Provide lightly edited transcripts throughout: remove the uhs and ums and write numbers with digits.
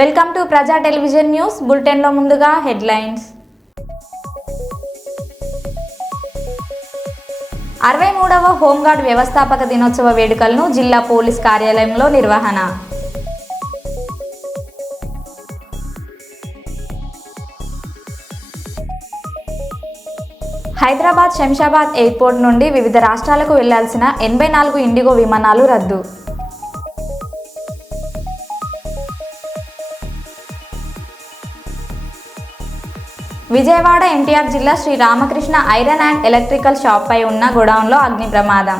Welcome to ప్రజా television news బులెటిన్లో ముందుగా హెడ్లైన్స్. 63వ హోంగార్డ్ వ్యవస్థాపక దినోత్సవ వేడుకలను జిల్లా పోలీస్ కార్యాలయంలో నిర్వహణ. హైదరాబాద్ శంషాబాద్ ఎయిర్పోర్ట్ నుండి వివిధ రాష్ట్రాలకు వెళ్లాల్సిన 84 ఇండిగో విమానాలు రద్దు. విజయవాడ ఎన్టీఆర్ జిల్లా Sri Ramakrishna iron and electrical shop పై ఉన్న గోడౌన్లో అగ్ని ప్రమాదం.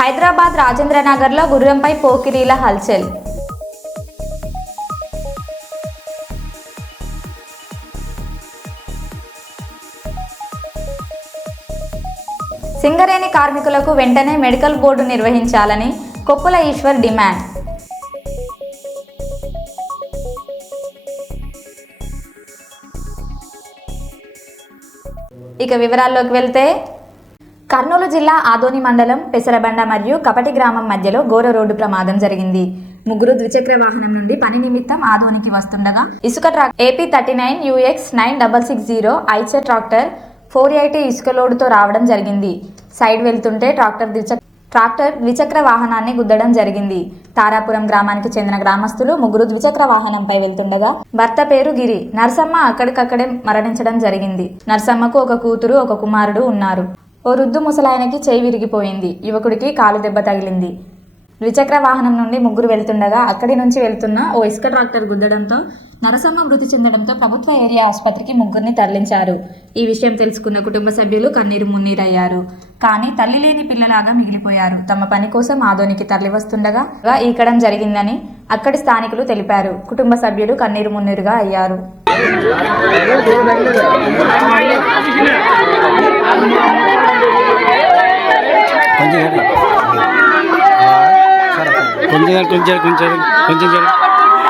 హైదరాబాద్ రాజేంద్రనగర్లో గుర్రంపై పోకిరీల హల్చల్. సింగరేణి కార్మికులకు వెంటనే మెడికల్ బోర్డు నిర్వహించాలని కొప్పుల ఈశ్వర్ డిమాండ్. ఇక వివరాల్లోకి వెళ్తే, కర్నూలు జిల్లా ఆదోని మండలం పెసరబండ మరియు కపటి గ్రామం మధ్యలో ఘోర రోడ్డు ప్రమాదం జరిగింది. ముగ్గురు ద్విచక్ర వాహనం నుండి పని నిమిత్తం ఆదోనికి వస్తుండగా ఇసుక tractor AP 39 UX 9660 Eicher tractor 480 ఇసుక లోడుతో రావడం జరిగింది. సైడ్ వెళ్తుంటే ట్రాక్టర్ ద్విచక్ర వాహనాన్ని గుద్దడం జరిగింది. తారాపురం గ్రామానికి చెందిన గ్రామస్తులు ముగ్గురు ద్విచక్ర వాహనంపై వెళ్తుండగా భర్త పేరు గిరి, నర్సమ్మ అక్కడికక్కడే మరణించడం జరిగింది. నర్సమ్మకు ఒక కూతురు, ఒక కుమారుడు ఉన్నారు. ఓ వృద్ధు ముసలాయనకి చేయి విరిగిపోయింది. యువకుడికి కాలు దెబ్బ తగిలింది. ద్విచక్ర వాహనం నుండి ముగ్గురు వెళ్తుండగా అక్కడి నుంచి వెళ్తున్న ఓ ఇసుక ట్రాక్టర్ గుద్దడంతో నరసమ్మ మృతి చెందడంతో ప్రభుత్వ ఏరియా ఆసుపత్రికి ముగ్గురిని తరలించారు. ఈ విషయం తెలుసుకున్న కుటుంబ సభ్యులు కన్నీరు మున్నీరయ్యారు. కానీ తల్లి లేని పిల్లలాగా మిగిలిపోయారు. తమ పని కోసం ఆదోనికి తరలివస్తుండగా ఈకడం జరిగిందని అక్కడి స్థానికులు తెలిపారు. కుటుంబ సభ్యులు కన్నీరు మున్నీరుగా అయ్యారు.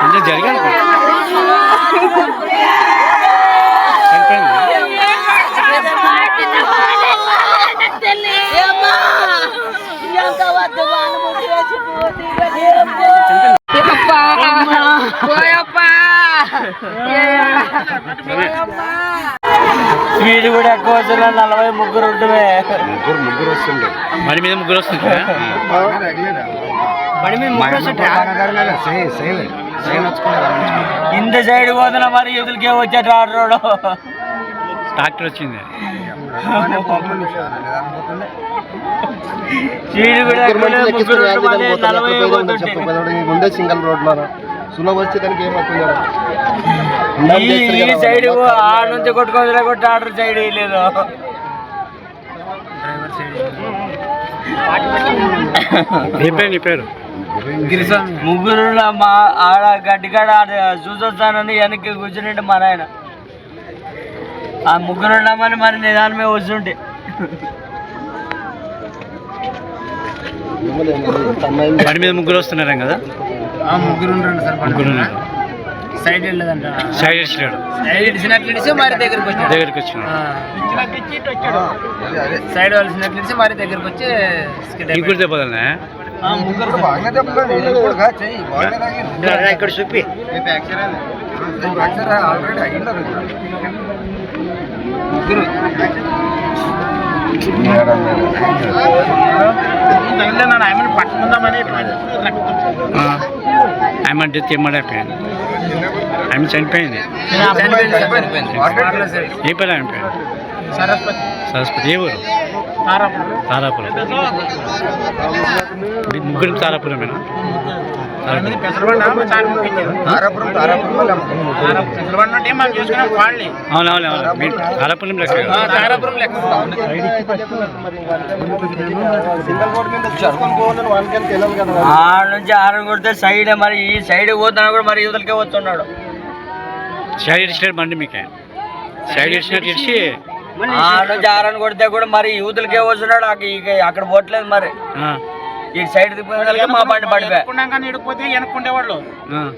కొంచెం జరగాలి. స్పీడ్ కూడా ఎక్కువ వచ్చిన 40 ముగ్గురు ఉంటుందే. ముగ్గురు వస్తుంది. మరి మీద ముగ్గురు వస్తుంది. ఇంత సైడ్ పోతున్నా మరి ఎదురుకే వచ్చే రోడ్ ట్రాక్టర్ వచ్చింది. స్పీడ్ కూడా ముందే సింగల్ రోడ్ లో సులభ వచ్చే దానికి ఈ సైడ్ ఆ నుంచి కొట్టుకొని కొట్టి ఆర్డర్ సైడ్ లేదు. నీ పేరు ముగ్గురు మా ఆడ గడ్డికాడ చూసొస్తానని వెనక్కి కూర్చుని మా నాయన ఆ ముగ్గురు ఉన్నామని మరి నిదానమే వస్తుంటే పని మీద ముగ్గురు వస్తున్నారా కదా? ముగ్గురు ఉండండి సార్. ముగ్గురు సైడ్ వెళ్ళదంట. సైడ్ ఇచ్చినాడు. మరి దగ్గరికి వచ్చినాడు. సైడ్ వలసినట్లు మరి దగ్గరికి వచ్చి ఇంకుడు దెబ్బలనే ఇక్కడ చూపి ముగ్గురు పట్టుకుందామని ఆమె డెత్ ఏమడైపోయింది. ఆమె చనిపోయింది. ఏ పేరు ఆమె పేరు? సరస్వతి. ఏ ఊరు? తారాపురం. ముగ్గురు తారాపురమేనా? అవునవును. తారాపురం లెక్క. నుంచి ఆరం కొడితే సైడ్ మరి ఈ సైడ్ పోతున్నా కూడా మరి యువతలకే వస్తున్నాడు. సైడ్ ఇచ్చినట్టు బండి మీకే సైడ్ ఇచ్చినట్టు ఇచ్చి నుంచి ఆరం కొడితే కూడా మరి యూతులకే వస్తున్నాడు. అక్కడ పోవట్లేదు మరి ఇటు సైడ్ తిప్పేదానికి మా బండి పడిపోయా ఇడిపోతే వెనక్కుండేవాళ్ళు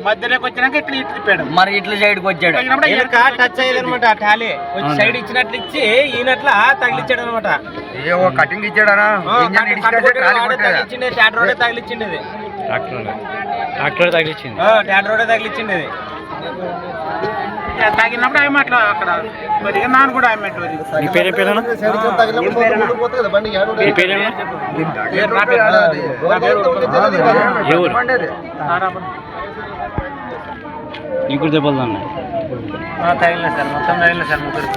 మధ్యలోకి వచ్చినాక ఇట్లా ఇటు తిప్పాడు. మరి ఇట్లా సైడ్కి వచ్చాడు. టచ్ అయ్యేది అనమాట. టాలీ వచ్చి సైడ్ ఇచ్చినట్లు ఇచ్చి ఈయనట్ల తగిలిచ్చాడు అనమాట. కటింగ్ ఇచ్చాడనా తగిలిచ్చిండే ట్యాడ్ రోడే తగిలిచ్చిండేది. ట్యాడ్ రోడే తగిలిచ్చిండేది. తగిలినప్పుడు ఆమె అట్లా అక్కడ మరి నాన్న కూడా ఆమె తగిలిన సార్, మొత్తం తగిలిన సార్ ముగ్గురు.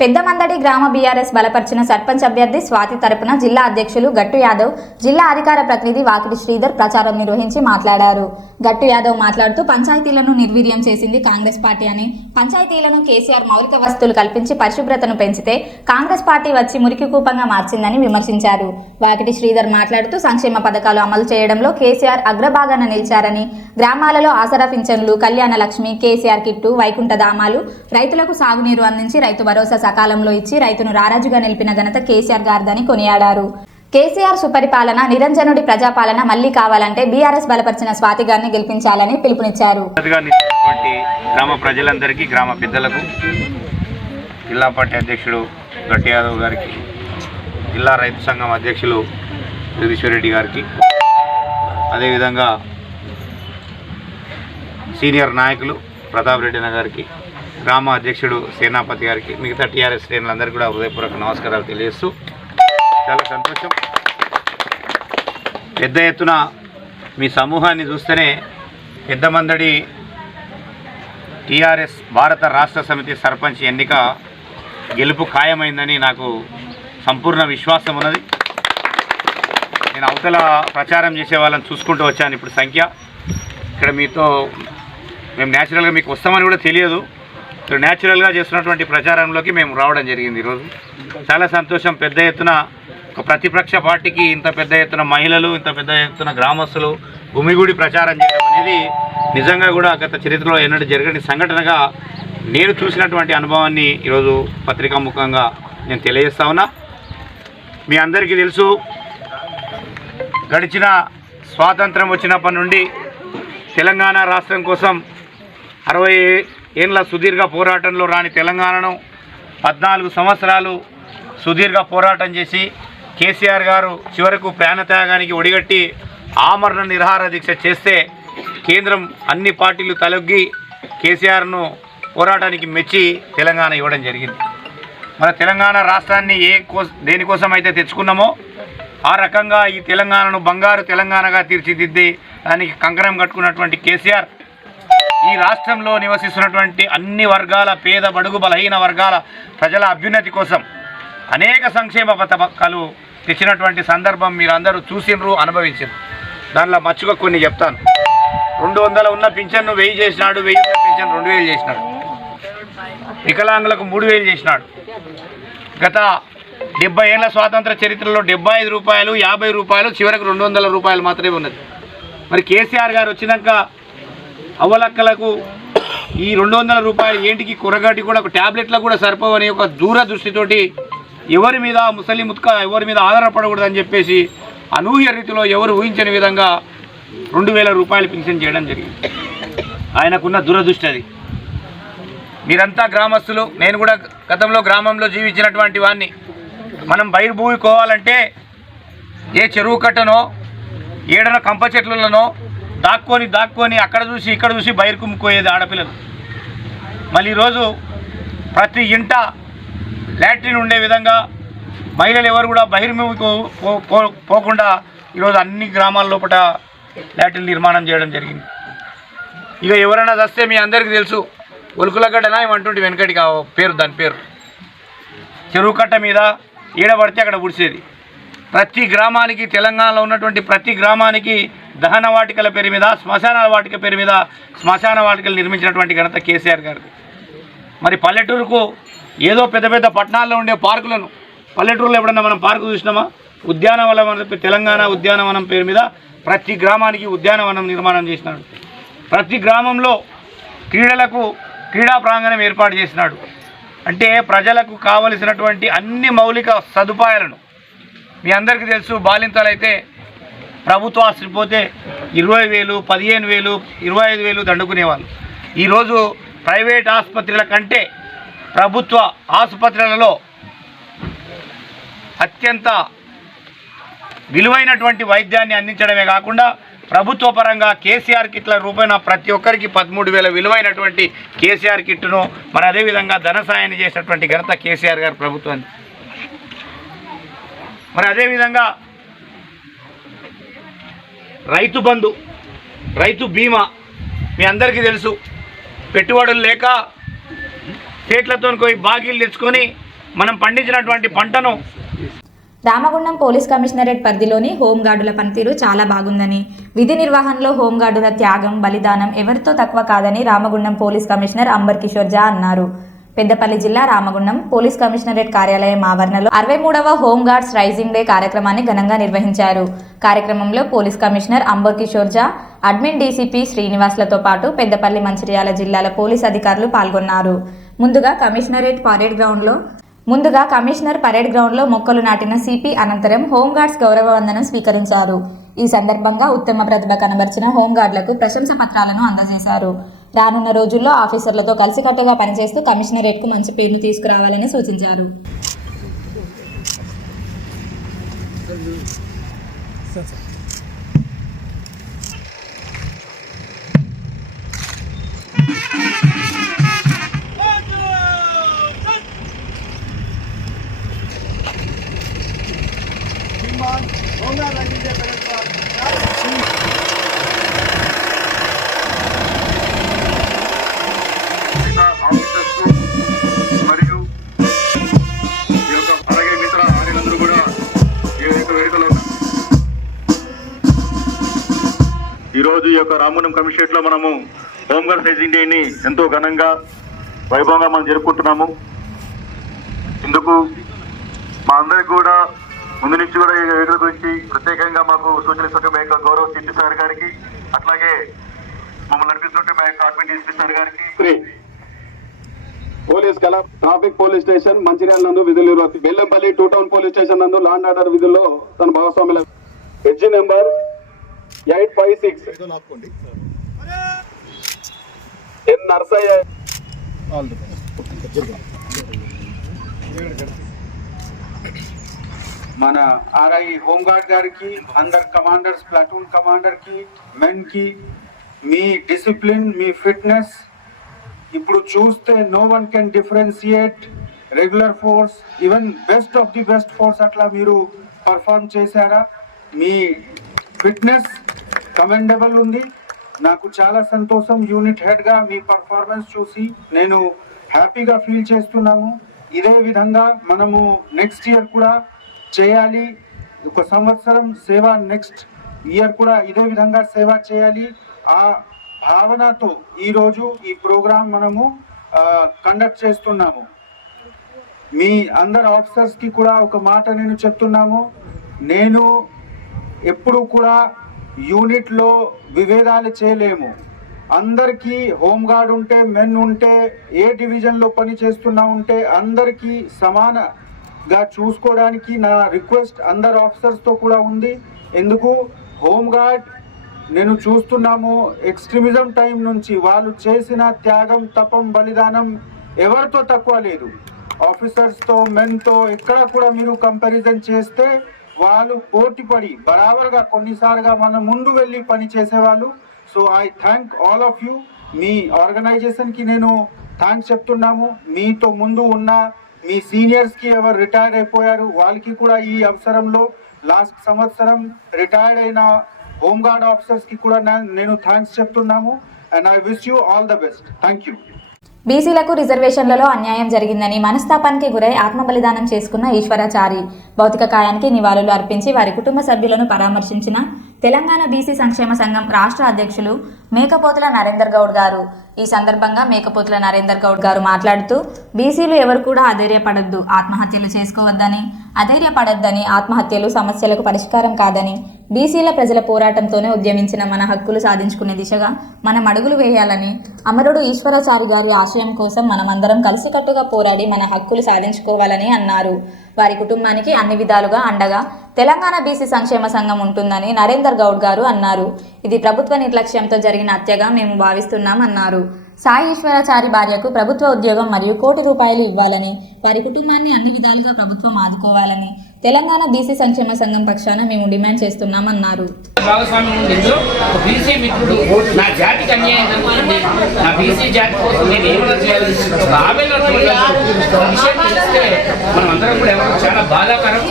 పెద్దమందడి గ్రామ బీఆర్ఎస్ బలపరిచిన సర్పంచ్ అభ్యర్థి స్వాతి తరపున జిల్లా అధ్యక్షులు గట్టు యాదవ్, జిల్లా అధికార ప్రతినిధి వాకిటి శ్రీధర్ ప్రచారం నిర్వహించి మాట్లాడారు. గట్టు యాదవ్ మాట్లాడుతూ పంచాయతీలను నిర్వీర్యం చేసింది కాంగ్రెస్ పార్టీ అని, పంచాయతీలను కేసీఆర్ మౌలిక వసతులు కల్పించి పరిశుభ్రతను పెంచితే కాంగ్రెస్ పార్టీ వచ్చి మురికి కూపంగా మార్చిందని విమర్శించారు. వాకిటి శ్రీధర్ మాట్లాడుతూ సంక్షేమ పథకాలు అమలు చేయడంలో కేసీఆర్ అగ్రభాగాన నిలిచారని, గ్రామాలలో ఆసరా పింఛన్లు, కళ్యాణ లక్ష్మి, కేసీఆర్ కిట్టు, వైకుంఠ ధామాలు, రైతులకు సాగునీరు అందించి రైతు భరోసా సకాలంలో ఇచ్చి రైతును రారాజుగా నిలిపిన ఘనత కేసీఆర్ గారిదని కొనియాడారు. కేసీఆర్ సుపరిపాలన, నిరంజనుడి ప్రజాపాలన మళ్లీ కావాలంటే బీఆర్ఎస్ బలపరిచిన స్వాతి గారిని గెలిపించాలని పిలుపునిచ్చారు. గ్రామ ప్రజలందరికీ, గ్రామ పెద్దలకు, జిల్లా పార్టీ అధ్యక్షుడు గట్టి యాదవ్ గారికి, జిల్లా రైతు సంఘం అధ్యక్షులు జగదీశ్వరరెడ్డి గారికి, అదేవిధంగా సీనియర్ నాయకులు ప్రతాప్ రెడ్డి గారికి, గ్రామ అధ్యక్షుడు సేనాపతి గారికి, మిగతా టీఆర్ఎస్ శ్రేణులందరికీ కూడా హృదయపూర్వక నమస్కారాలు తెలియజేస్తూ, చాలా సంతోషం. పెద్ద ఎత్తున మీ సమూహాన్ని చూస్తేనే పెద్దమందడి టీఆర్ఎస్ భారత రాష్ట్ర సమితి సర్పంచ్ ఎన్నిక గెలుపు ఖాయమైందని నాకు సంపూర్ణ విశ్వాసం ఉన్నది. నేను అవతల ప్రచారం చేసే వాళ్ళని చూసుకుంటూ వచ్చాను. ఇప్పుడు సంఖ్య ఇక్కడ మీతో మేము న్యాచురల్గా మీకు వస్తామని కూడా తెలియదు. న్యాచురల్గా చేస్తున్నటువంటి ప్రచారంలోకి మేము రావడం జరిగింది. ఈరోజు చాలా సంతోషం. పెద్ద ఎత్తున ఒక ప్రతిపక్ష పార్టీకి ఇంత పెద్ద ఎత్తున మహిళలు, ఇంత పెద్ద ఎత్తున గ్రామస్తులు గుమిగూడి ప్రచారం చేయడం అనేది నిజంగా కూడా గత చరిత్రలో ఎన్నడూ జరగని సంఘటనగా నేను చూసినటువంటి అనుభవాన్ని ఈరోజు పత్రికాముఖంగా నేను తెలియజేస్తా ఉన్నా. మీ అందరికీ తెలుసు, గడిచిన స్వాతంత్రం వచ్చినప్పటి నుండి తెలంగాణ రాష్ట్రం కోసం 60 ఏళ్ళ సుదీర్ఘ పోరాటంలో రాని తెలంగాణను 14 సంవత్సరాలు సుదీర్ఘ పోరాటం చేసి కేసీఆర్ గారు చివరకు ప్రాణత్యాగానికి ఒడిగట్టి ఆమరణ నిరాహార దీక్ష చేస్తే కేంద్రం అన్ని పార్టీలు తలొగ్గి కేసీఆర్ను పోరాటానికి మెచ్చి తెలంగాణ ఇవ్వడం జరిగింది. మన తెలంగాణ రాష్ట్రాన్ని దేనికోసం అయితే తెచ్చుకున్నామో ఆ రకంగా ఈ తెలంగాణను బంగారు తెలంగాణగా తీర్చిదిద్ది దానికి కంకణం కట్టుకున్నటువంటి కేసీఆర్ ఈ రాష్ట్రంలో నివసిస్తున్నటువంటి అన్ని వర్గాల, పేద బడుగు బలహీన వర్గాల ప్రజల అభ్యున్నతి కోసం అనేక సంక్షేమ పథకాలు తెచ్చినటువంటి సందర్భం మీరందరూ చూసినరు, అనుభవించారు. దానిలో మచ్చుగా కొన్ని చెప్తాను. 200 ఉన్న పింఛన్ను 1000 చేసినాడు, 1000 ఉన్న పింఛన్ 2000 చేసినాడు, వికలాంగులకు 3000 చేసినాడు. గత 70 ఏళ్ల స్వాతంత్ర చరిత్రలో 75 రూపాయలు, 50 రూపాయలు, చివరకు 200 రూపాయలు మాత్రమే ఉన్నది. మరి కేసీఆర్ గారు వచ్చినాక అవ్వలక్కలకు ఈ 200 రూపాయలు ఏంటికి కూరగాటి కూడా ఒక ట్యాబ్లెట్లకు కూడా సరిపోవని ఒక దూరదృష్టితోటి ఎవరి మీద ముసలి ముత్క ఎవరి మీద ఆధారపడకూడదని చెప్పేసి అనూహ్య రీతిలో ఎవరు ఊహించని విధంగా 2000 రూపాయలు పింఛన్ చేయడం జరిగింది. ఆయనకున్న దురదృష్టి అది. మీరంతా గ్రామస్తులు, నేను కూడా గతంలో గ్రామంలో జీవించినటువంటి వాడిని. మనం బయలు భూమికోవాలంటే ఏ చెరువు కట్టనో ఏడన కంప చెట్లలోనో దాక్కొని అక్కడ చూసి ఇక్కడ చూసి బయలు కుమ్ముకోయేది ఆడపిల్లలు. మళ్ళీ ఈరోజు ప్రతి ఇంట లాట్రిన్ ఉండే విధంగా మహిళలు ఎవరు కూడా బహిర్భూమికి పోకుండా ఈరోజు అన్ని గ్రామాల లోపల లాట్రిన్ నిర్మాణం చేయడం జరిగింది. ఇక ఎవరైనా వస్తే మీ అందరికీ తెలుసు, ఒలుకులగడ్డనా ఏమంటుంటే వెనకటికి పేరు, దాని పేరు చెరువు కట్ట మీద ఏడబడితే అక్కడ ఉడిసేది. ప్రతి గ్రామానికి, తెలంగాణలో ఉన్నటువంటి ప్రతి గ్రామానికి దహన వాటికల పేరు మీద, శ్మశాన వాటిక పేరు మీద శ్మశాన వాటికలు నిర్మించినటువంటి ఘనత కేసీఆర్ గారు. మరి పల్లెటూరుకు ఏదో పెద్ద పెద్ద పట్టణాల్లో ఉండే పార్కులను పల్లెటూరులో ఎప్పుడన్నా మనం పార్కు చూసినామా? ఉద్యానవనం, తెలంగాణ ఉద్యానవనం పేరు మీద ప్రతి గ్రామానికి ఉద్యానవనం నిర్మాణం చేసినాడు. ప్రతి గ్రామంలో క్రీడలకు క్రీడా ప్రాంగణం ఏర్పాటు చేసినాడు. అంటే ప్రజలకు కావలసినటువంటి అన్ని మౌలిక సదుపాయాలను, మీ అందరికీ తెలుసు, బాలింతలైతే ప్రభుత్వ ఆస్తులు పోతే 20,000, 15,000, 25,000 దండుకునేవాళ్ళు. ఈరోజు ప్రైవేట్ ఆసుపత్రుల కంటే ప్రభుత్వ ఆసుపత్రులలో అత్యంత విలువైనటువంటి వైద్యాన్ని అందించడమే కాకుండా ప్రభుత్వ పరంగా కేసీఆర్ కిట్ల రూపాయన ప్రతి ఒక్కరికి 13,000 విలువైనటువంటి కేసీఆర్ కిట్ను మరి అదేవిధంగా ధన సాయాన్ని చేసినటువంటి ఘనత కేసీఆర్ గారి ప్రభుత్వాన్ని. మరి అదేవిధంగా రైతు బంధు, రైతు బీమా మీ అందరికీ తెలుసు. పెట్టుబడులు లేక చేట్లతో పోయి బాకీలు తెచ్చుకొని మనం పండించినటువంటి పంటను రామగుండం పోలీస్ కమిషనరేట్ పరిధిలోని హోంగార్డుల పనితీరు చాలా బాగుందని, విధి నిర్వహణలో హోంగార్డుల త్యాగం, బలిదానం ఎవరితో తక్కువ కాదని రామగుండం పోలీస్ కమిషనర్ అంబర్ కిషోర్ జా అన్నారు. పెద్దపల్లి జిల్లా రామగుండం పోలీస్ కమిషనరేట్ కార్యాలయం ఆవరణలో 63వ హోంగార్డ్స్ రైజింగ్ డే కార్యక్రమాన్ని ఘనంగా నిర్వహించారు. కార్యక్రమంలో పోలీస్ కమిషనర్ అంబర్ కిషోర్ జా, అడ్మిన్ డీసీపీ శ్రీనివాస్లతో పాటు పెద్దపల్లి, మంచిర్యాల జిల్లాల పోలీస్ అధికారులు పాల్గొన్నారు. ముందుగా కమిషనర్ పరేడ్ గ్రౌండ్లో మొక్కలు నాటిన సిపి అనంతరం హోంగార్డ్స్ గౌరవ వందనం స్వీకరించారు. ఈ సందర్భంగా ఉత్తమ ప్రతిభ కనబర్చిన హోంగార్డులకు ప్రశంస పత్రాలను అందజేశారు. రానున్న రోజుల్లో ఆఫీసర్లతో కలిసికట్టుగా పనిచేస్తూ కమిషనరేట్కు మంచి పేరును తీసుకురావాలని సూచించారు. మరియు ఈ యొక్క అలాగే మిత్ర ఆర్యులందరూ కూడా ఈ యొక్క వేడుకలో ఈరోజు ఈ యొక్క రామగుండం కమిషనరేట్లో మనము హోంగార్డ్ రైజింగ్ డేని ఎంతో ఘనంగా వైభవంగా మనం జరుపుకుంటున్నాము. ఇందుకు మా అందరికి కూడా ముందు నుంచి కూడా ఈ వేడుకల గురించి ప్రత్యేకంగా మాకు సూచన ఇస్తుంటే మా యొక్క గౌరవ సిపి సార్ గారికి, అట్లాగే మమ్మల్ని నడిపిస్తుంటే మా యొక్క అడ్మిన్ డీసీపీ సార్ గారికి. పోలీస్ కల ట్రాఫిక్ పోలీస్ స్టేషన్ మంచిర్యాల నందు విధులు నిర్వహించి బెల్లంపల్లి 2 టౌన్ పోలీస్ స్టేషన్ నందు లా అండ్ ఆర్డర్ విధుల్లో తన భాగస్వాముల హెడ్జి నెంబర్ 856 ఎన్ నర్సయ్య. మన ఆర్ఐ హోంగార్డ్ గారికి, అందర్ కమాండర్స్, ప్లాటూన్ కమాండర్ కి, మెన్ కి, మీ డిసిప్లిన్, మీ ఫిట్నెస్ ఇప్పుడు చూస్తే no one can differentiate regular force, even best of the best force అట్లా మీరు పర్ఫార్మ్ చేశారా. మీ ఫిట్నెస్ కమెండబుల్ ఉంది. నాకు చాలా సంతోషం. యూనిట్ హెడ్గా మీ పర్ఫార్మెన్స్ చూసి నేను హ్యాపీగా ఫీల్ చేస్తున్నాము. ఇదే విధంగా మనము నెక్స్ట్ ఇయర్ కూడా చేయాలి. ఒక సంవత్సరం సేవ, నెక్స్ట్ ఇయర్ కూడా ఇదే విధంగా సేవ చేయాలి. ఆ భావనతో ఈరోజు ఈ ప్రోగ్రాం మనము కండక్ట్ చేస్తున్నాము. మీ అందరు ఆఫీసర్స్కి కూడా ఒక మాట నేను చెప్తున్నాము. నేను ఎప్పుడు కూడా యూనిట్లో విభేదాలు చేయలేము. అందరికీ హోంగార్డ్ ఉంటే, మెన్ ఉంటే, ఏ డివిజన్లో పని చేస్తున్నా ఉంటే అందరికీ సమానంగా చూసుకోవడానికి నా రిక్వెస్ట్ అందరు ఆఫీసర్స్తో కూడా ఉంది. ఎందుకు హోంగార్డ్ నేను చూస్తున్నాము ఎక్స్ట్రీమిజం టైం నుంచి వాళ్ళు చేసిన త్యాగం, తపం, బలిదానం ఎవరితో తక్కువ లేదు. ఆఫీసర్స్తో, మెన్తో ఎక్కడ కూడా మీరు కంపారిజన్ చేస్తే వాళ్ళు పోటీపడి బరాబర్గా కొన్నిసార్లుగా మన ముందు వెళ్ళి పని చేసేవాళ్ళు. So I thank all of you. మీ ఆర్గనైజేషన్కి నేను థ్యాంక్స్ చెప్తున్నాము. మీతో ముందు ఉన్న మీ సీనియర్స్కి ఎవరు రిటైర్డ్ అయిపోయారు వాళ్ళకి కూడా ఈ అవసరంలో లాస్ట్ సంవత్సరం రిటైర్డ్ అయిన హోంగార్డ్ ఆఫీసర్స్కి కూడా నేను థ్యాంక్స్ చెప్తున్నాము. And I wish you all the best. Thank you. బీసీలకు రిజర్వేషన్లలో అన్యాయం జరిగిందని మనస్తాపానికి గురై ఆత్మబలిదానం చేసుకున్న ఈశ్వరాచారి భౌతిక కాయానికి నివాళులు అర్పించి వారి కుటుంబ సభ్యులను పరామర్శించిన తెలంగాణ బీసీ సంక్షేమ సంఘం రాష్ట్ర అధ్యక్షులు మేకపోతుల నరేందర్ గౌడ్ గారు ఈ సందర్భంగా మేకపోతుల నరేందర్ గౌడ్ గారు మాట్లాడుతూ బీసీలు ఎవరు కూడా అధైర్యపడొద్దు, ఆత్మహత్యలు చేసుకోవద్దని, అధైర్యపడొద్దని, ఆత్మహత్యలు సమస్యలకు పరిష్కారం కాదని, బీసీల ప్రజల పోరాటంతోనే ఉద్యమించిన మన హక్కులు సాధించుకునే దిశగా మనం అడుగులు వేయాలని, అమరుడు ఈశ్వరాచారి గారి ఆశయం కోసం మనమందరం కలిసికట్టుగా పోరాడి మన హక్కులు సాధించుకోవాలని అన్నారు. వారి కుటుంబానికి అన్ని విధాలుగా అండగా తెలంగాణ బీసీ సంక్షేమ సంఘం ఉంటుందని నరేందర్ గౌడ్ గారు అన్నారు. ఇది ప్రభుత్వ నిర్లక్ష్యంతో జరిగిన హత్యగా మేము భావిస్తున్నామన్నారు. సాయి ఈశ్వరాచారి భార్యకు ప్రభుత్వ ఉద్యోగం మరియు ₹1 కోటి ఇవ్వాలని, వారి కుటుంబాన్ని అన్ని విధాలుగా ప్రభుత్వం ఆదుకోవాలని తెలంగాణ బీసీ సంక్షేమ సంఘం పక్షాన మేము డిమాండ్ చేస్తున్నామన్నారు. భాగస్వామ్యం ఉంది. ఇందులో ఒక బీసీ మిత్రుడు నా జాతికి అన్యాయం జరుగుతుంది, నా బీసీ జాతి కోసం నేను ఏమైనా చేయాలని ఒక ఆవేదన విషయం తెలిస్తే మనం అందరం కూడా ఎవరు చాలా బాధాకరం.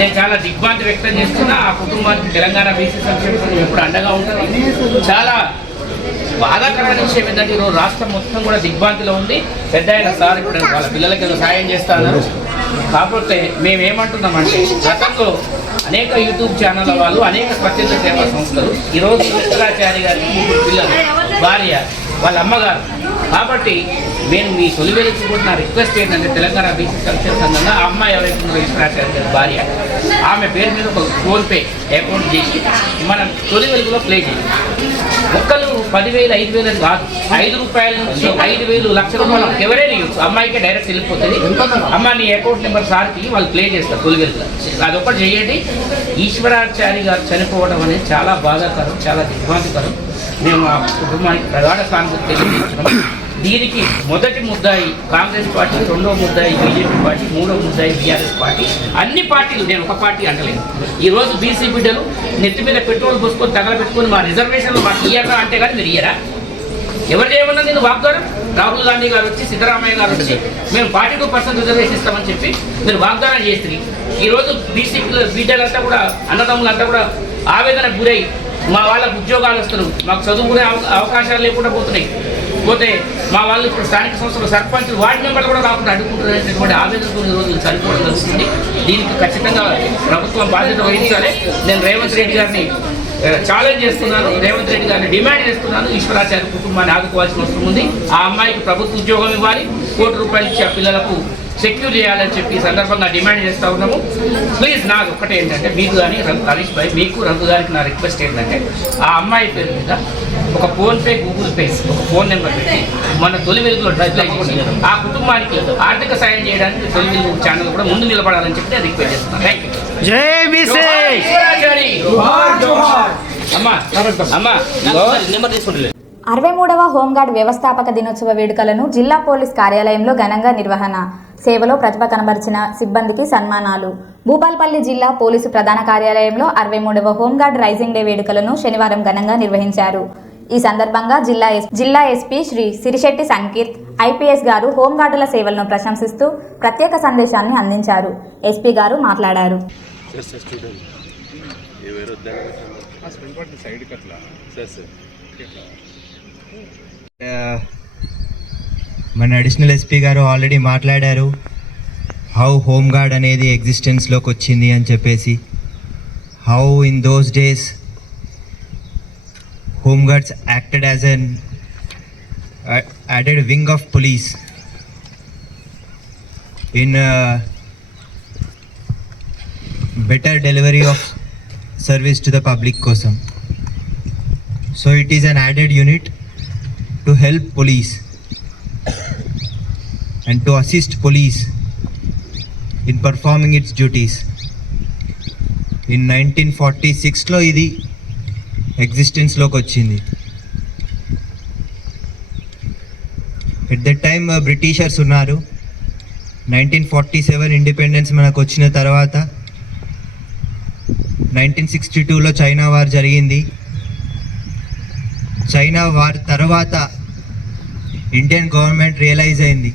నేను చాలా దిగ్భ్రాంతి వ్యక్తం చేస్తున్నా. ఆ కుటుంబానికి తెలంగాణ బీసీ సంక్షేమ సంఘం ఎప్పుడు అండగా ఉంటుంది. చాలా బాధాకరమైన విషయం ఏంటంటే ఈరోజు రాష్ట్రం మొత్తం కూడా దిగ్భ్రాంతిలో ఉంది. పెద్ద అయిన సార్ ఇప్పుడు వాళ్ళ పిల్లలకి ఏదో సాయం చేస్తాను. కాకపోతే మేమేమంటున్నామంటే గతంలో అనేక యూట్యూబ్ ఛానళ్ళ వాళ్ళు, అనేక స్వచ్ఛంద సేవా సంస్థలు ఈరోజు ఈశ్వరాచారి గారి 3 పిల్లలు, భార్య, వాళ్ళ అమ్మగారు. కాబట్టి నేను మీ తొలి వెలుగు కూడా నా రిక్వెస్ట్ ఏంటంటే తెలంగాణ బీసీ సంక్షేమ సంఘంగా ఆ అమ్మాయి ఎవరైతే ఈశ్వరాచారి గారి భార్య, ఆమె పేరు మీద ఒక ఫోన్పే అకౌంట్ చేసి మన తొలి వెలుగులో ప్లే చేయాలి. ఒక్కరు 10,000, 5,000 అని కాదు, ₹5 నుంచి 5,000, ₹1,00,000 ఎవరైనా ఇవ్వచ్చు. అమ్మాయికే డైరెక్ట్ వెళ్ళిపోతుంది. అమ్మ నీ అకౌంట్ నెంబర్ సార్కి వాళ్ళు ప్లే చేస్తారు తొలి వెలుగులో. అదొకటి చేయండి. ఈశ్వరాచారి గారు చనిపోవడం అనేది చాలా బాధాకరం, చాలా దిగ్భ్రాంతికరం. మేము ఆ కుటుంబానికి ప్రగాఢ సానుభూతి తెలియజేస్తున్నాం. దీనికి మొదటి ముద్దాయి కాంగ్రెస్ పార్టీ, రెండవ ముద్దాయి బీజేపీ పార్టీ, మూడవ ముద్దాయి బీఆర్ఎస్ పార్టీ. అన్ని పార్టీలు, నేను ఒక పార్టీ అంటలేదు. ఈరోజు బీసీ బిడ్డలు నెత్తి మీద పెట్రోల్ పోసుకొని తగలబెట్టుకొని మా రిజర్వేషన్లు మాకు ఇయ్యరా అంటే కానీ మీరు ఇయ్యరా? ఎవరు చేయమన్నా నేను వాగ్దానం? రాహుల్ గాంధీ గారు వచ్చి, సిద్ధరామయ్య గారు వచ్చి మేము 42% రిజర్వేషన్ ఇస్తామని చెప్పి మీరు వాగ్దానం చేస్తుంది. ఈరోజు బీసీ బిడ్డలంతా కూడా, అన్నదమ్ములంతా కూడా ఆవేదనకు గురై మా వాళ్ళకు ఉద్యోగాలు వస్తున్నారు, మాకు చదువుకునే అవకాశాలు లేకుండా పోతే మా వాళ్ళు ఇప్పుడు స్థానిక సంస్థల సర్పంచులు, వార్డు మెంబర్లు కూడా రాకుండా అడ్డుకుంటున్నటువంటి ఆవేదనతో ఈరోజు చనిపోవడం జరుగుతుంది. దీనికి ఖచ్చితంగా ప్రభుత్వం బాధ్యత వహించాలి. నేను రేవంత్ రెడ్డి గారిని ఛాలెంజ్ చేస్తున్నాను, రేవంత్ రెడ్డి గారిని డిమాండ్ చేస్తున్నాను. ఈశ్వరాచార్య కుటుంబాన్ని ఆదుకోవాల్సిన అవసరం ఉంది. ఆ అమ్మాయికి ప్రభుత్వ ఉద్యోగం ఇవ్వాలి, ₹1 కోటి ఇచ్చి ఆ పిల్లలకు సెక్యూర్ చేయాలని చెప్పి ఈ సందర్భంగా డిమాండ్ చేస్తూ ఉన్నాము. ప్లీజ్ నాది ఒక్కటే ఏంటంటే, మీకు కానీ హరీష్ భాయ్, మీకు రంగు గారికి నా రిక్వెస్ట్ ఏంటంటే, ఆ అమ్మాయి పేరు మీద ఒక ఫోన్పే, గూగుల్ పే, ఒక ఫోన్ నెంబర్ పెట్టి మన తొలి వెలుగులో అప్లై చేసి ఆ కుటుంబానికి ఆర్థిక సాయం చేయడానికి తొలి వెలుగు ఛానల్ కూడా ముందు నిలబడాలని చెప్పి నేను రిక్వెస్ట్ చేస్తున్నాను. Thank you. జై బీసీ. అమ్మా నెంబర్ తీసుకుంటలేదు. 63వ హోంగార్డ్ వ్యవస్థాపక దినోత్సవ వేడుకలను జిల్లా పోలీస్ కార్యాలయంలో ఘనంగా నిర్వహణ, సేవలో ప్రతిభ కనబరిచిన సిబ్బందికి సన్మానాలు. భూపాల్పల్లి జిల్లా పోలీసు ప్రధాన కార్యాలయంలో 63వ హోంగార్డ్ రైజింగ్ డే వేడుకలను శనివారం ఘనంగా నిర్వహించారు. ఈ సందర్భంగా జిల్లా ఎస్పీ శ్రీ సిరిశెట్టి సంకీర్త్ ఐపీఎస్ గారు హోంగార్డుల సేవలను ప్రశంసిస్తూ ప్రత్యేక సందేశాన్ని అందించారు. ఎస్పీ గారు మాట్లాడారు. మన అడిషనల్ ఎస్పీ గారు ఆల్రెడీ మాట్లాడారు హౌ హోమ్ గార్డ్ అనేది ఎగ్జిస్టెన్స్లోకి వచ్చింది అని చెప్పేసి. How in those days home guards acted as an added wing of police in better delivery of service to the public kosam. So it is an added unit to help police and to assist police in performing its duties. In 1946 lo idi existence loki vachindi. At that time Britishers unnaru. 1947 independence manaku vachina tarvata 1962 lo China war jarigindi. China war tarvata Indian government realize ayindi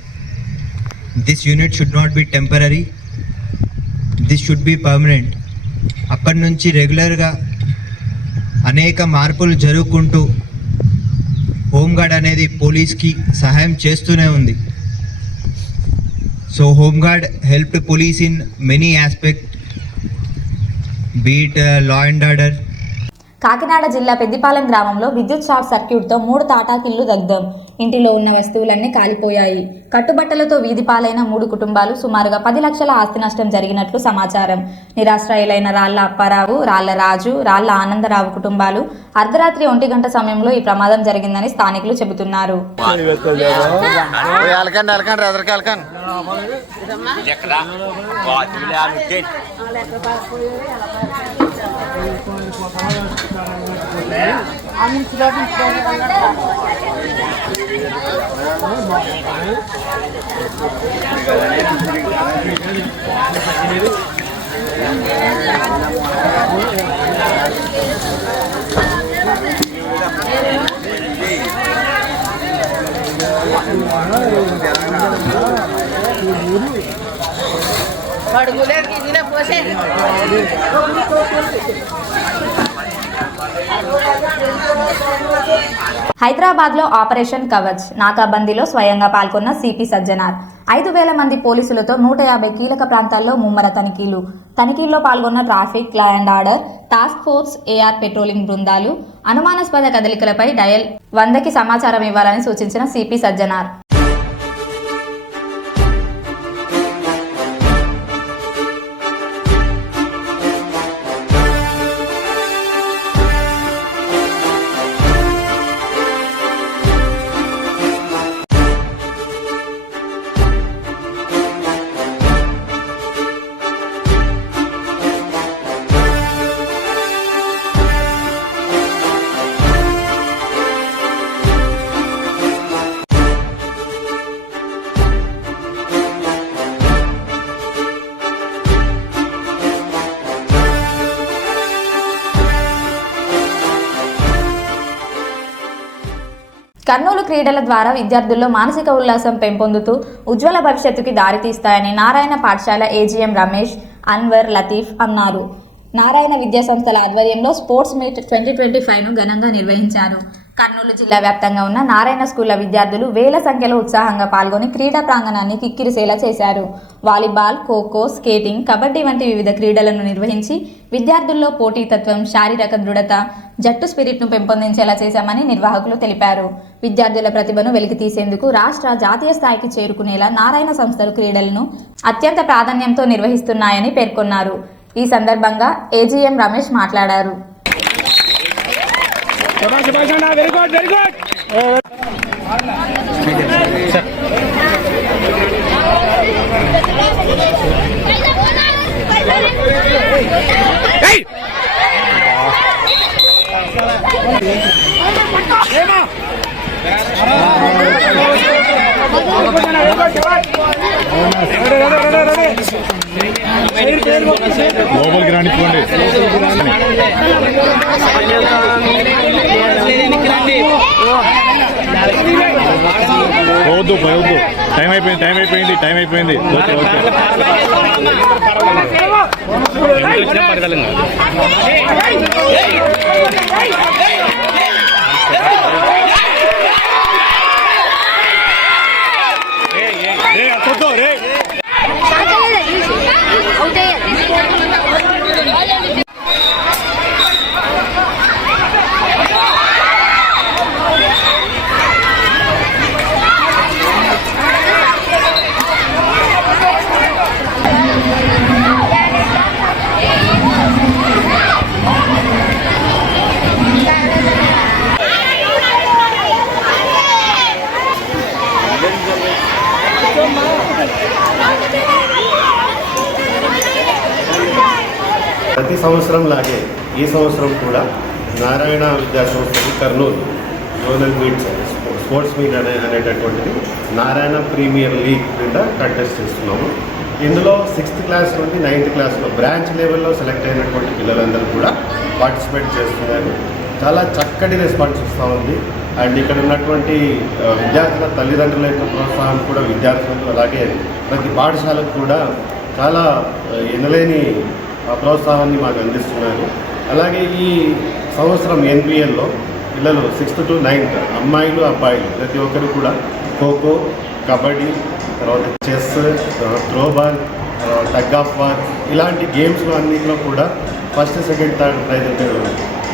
this unit should not be temporary, this should be permanent. అప్పటి నుంచి రెగ్యులర్గా అనేక మార్పులు జరుగుకుంటూ home guard అనేది పోలీస్కి సహాయం చేస్తూనే ఉంది. So home guard helped police in many aspect, beat law and order. Kakinada జిల్లా పెద్దిపాలెం గ్రామంలో విద్యుత్ షార్ట్ సర్క్యూట్తో 3 తాటాకిళ్లు దగ్ధం. ఇంటిలో ఉన్న వస్తువులన్నీ కాలిపోయాయి. కట్టుబట్టలతో వీధి పాలైన 3 కుటుంబాలు, సుమారుగా 10 లక్షల ఆస్తి నష్టం జరిగినట్లు సమాచారం. నిరాశ్రయులైన రాళ్ల అప్పారావు, రాళ్ల రాజు, రాళ్ల ఆనందరావు కుటుంబాలు అర్ధరాత్రి 1 గంట సమయంలో ఈ ప్రమాదం జరిగిందని స్థానికులు చెబుతున్నారు. హైదరాబాద్లో ఆపరేషన్ కవచ్ నాకాబందీలో స్వయంగా పాల్గొన్న సిపి సజ్జనార్ 5,000 మంది పోలీసులతో 150 కీలక ప్రాంతాల్లో ముమ్మర తనిఖీల్లో పాల్గొన్న traffic, law and order, task force, AR patrolling బృందాలు అనుమానాస్పద కదలికలపై డయల్ 100కి సమాచారం ఇవ్వాలని సూచించిన సిపి సజ్జనార్. కర్నూలు క్రీడల ద్వారా విద్యార్థుల్లో మానసిక ఉల్లాసం పెంపొందుతూ ఉజ్వల భవిష్యత్తుకి దారితీస్తాయని నారాయణ పాఠశాల ఏజీఎం రమేష్, అన్వర్, లతీఫ్ అన్నారు. నారాయణ విద్యా సంస్థల ఆధ్వర్యంలో స్పోర్ట్స్ మీట్ 2025ను ఘనంగా నిర్వహించారు. కర్నూలు జిల్లా వ్యాప్తంగా ఉన్న నారాయణ స్కూళ్ల విద్యార్థులు వేల సంఖ్యలో ఉత్సాహంగా పాల్గొని క్రీడా ప్రాంగణాన్ని కిక్కిరిసేలా చేశారు. వాలీబాల్, ఖోఖో, స్కేటింగ్, కబడ్డీ వంటి వివిధ క్రీడలను నిర్వహించి విద్యార్థుల్లో పోటీతత్వం, శారీరక దృఢత, జట్టు స్పిరిట్ను పెంపొందించేలా చేశామని నిర్వాహకులు తెలిపారు. విద్యార్థుల ప్రతిభను వెలికితీసేందుకు రాష్ట్ర, జాతీయ స్థాయికి చేరుకునేలా నారాయణ సంస్థలు క్రీడలను అత్యంత ప్రాధాన్యంతో నిర్వహిస్తున్నాయని పేర్కొన్నారు. ఈ సందర్భంగా ఏజీఎం రమేష్ మాట్లాడారు. లోపలికి రానిపోండి. పోవద్దు పోవద్దు, టైం అయిపోయింది. Okay okay. ప్రతి సంవత్సరం లాగే ఈ సంవత్సరం కూడా నారాయణ విద్యా సంస్థకి Kurnool zonal meet sports meet అనేటటువంటిది నారాయణ ప్రీమియర్ లీగ్ కింద కంటెస్ట్ చేస్తున్నాము. ఇందులో 6th క్లాస్ నుండి 9th క్లాస్లో బ్రాంచ్ లెవెల్లో సెలెక్ట్ అయినటువంటి పిల్లలందరూ కూడా పార్టిసిపేట్ చేస్తున్నారు. చాలా చక్కటి రెస్పాన్స్ వస్తూ ఉంది. అండ్ ఇక్కడ ఉన్నటువంటి విద్యార్థుల తల్లిదండ్రుల యొక్క ప్రోత్సాహం కూడా విద్యార్థులకు, అలాగే ప్రతి పాఠశాలకు కూడా చాలా ఎనలేని ప్రోత్సాహాన్ని మాకు అందిస్తున్నారు. అలాగే ఈ సంవత్సరం ఎన్పిఎల్లో పిల్లలు 6th to 9th అమ్మాయిలు, అబ్బాయిలు ప్రతి ఒక్కరు కూడా ఖోఖో, కబడ్డీ, తర్వాత chess, throwball tug of war ఇలాంటి గేమ్స్లో అన్నింటిలో కూడా ఫస్ట్ సెకండ్ థర్డ్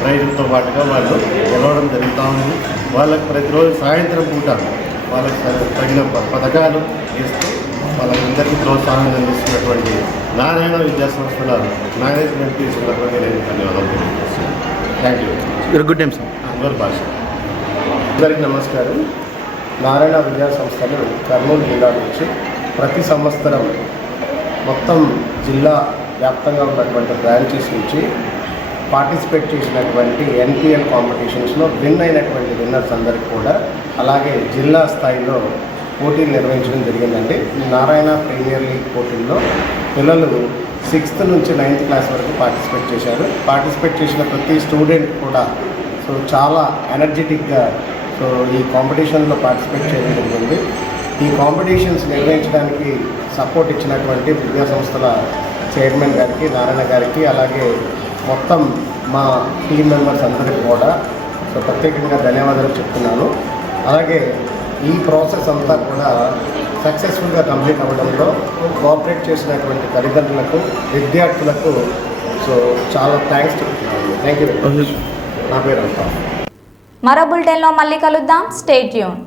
ప్రైజులతో పాటుగా వాళ్ళు గెలవడం జరుగుతూ ఉంది. వాళ్ళకి ప్రతిరోజు సాయంత్రం పూట వాళ్ళకి తగిన పథకాలు ఇస్తూ వాళ్ళందరికీ ప్రోత్సాహం అందిస్తున్నటువంటి నారాయణ విద్యా సంస్థల మేనేజ్మెంట్కి సందర్భంగా నేను ధన్యవాదాలు తెలియజేస్తున్నాను. Thank you. Good time sir. అందరి భాష. అందరికీ నమస్కారం. నారాయణ విద్యా సంస్థలు కర్నూలు జిల్లా నుంచి ప్రతి సంవత్సరం మొత్తం జిల్లా వ్యాప్తంగా ఉన్నటువంటి బ్రాంచెస్ నుంచి పార్టిసిపేట్ చేసినటువంటి ఎన్పిఎల్ కాంపిటీషన్స్లో విన్ అయినటువంటి విన్నర్స్ అందరికీ కూడా అలాగే జిల్లా స్థాయిలో పోటీలు నిర్వహించడం జరిగిందండి. నారాయణ ప్రీమియర్ లీగ్ పోటీల్లో పిల్లలు 6th నుంచి 9th క్లాస్ వరకు పార్టిసిపేట్ చేశారు. పార్టిసిపేట్ చేసిన ప్రతి స్టూడెంట్ కూడా చాలా ఎనర్జెటిక్గా ఈ కాంపిటీషన్లో పార్టిసిపేట్ చేయడం జరిగింది. ఈ కాంపిటీషన్స్ నిర్వహించడానికి సపోర్ట్ ఇచ్చినటువంటి విద్యా సంస్థల చైర్మన్ గారికి, నారాయణ గారికి, అలాగే మొత్తం మా టీం మెంబర్స్ అందరికీ కూడా ప్రత్యేకంగా ధన్యవాదాలు చెప్తున్నాను. అలాగే ఈ ప్రాసెస్ అంతా కూడా సక్సెస్ఫుల్గా కంప్లీట్ అవ్వడంలో కోఆపరేట్ చేసినటువంటి తల్లిదండ్రులకు, విద్యార్థులకు చాలా థ్యాంక్స్ చెప్తున్నాను. Thank you. నా పేరు అంతా. మరో బులెటిన్లో మళ్ళీ కలుద్దాం. Stay tune.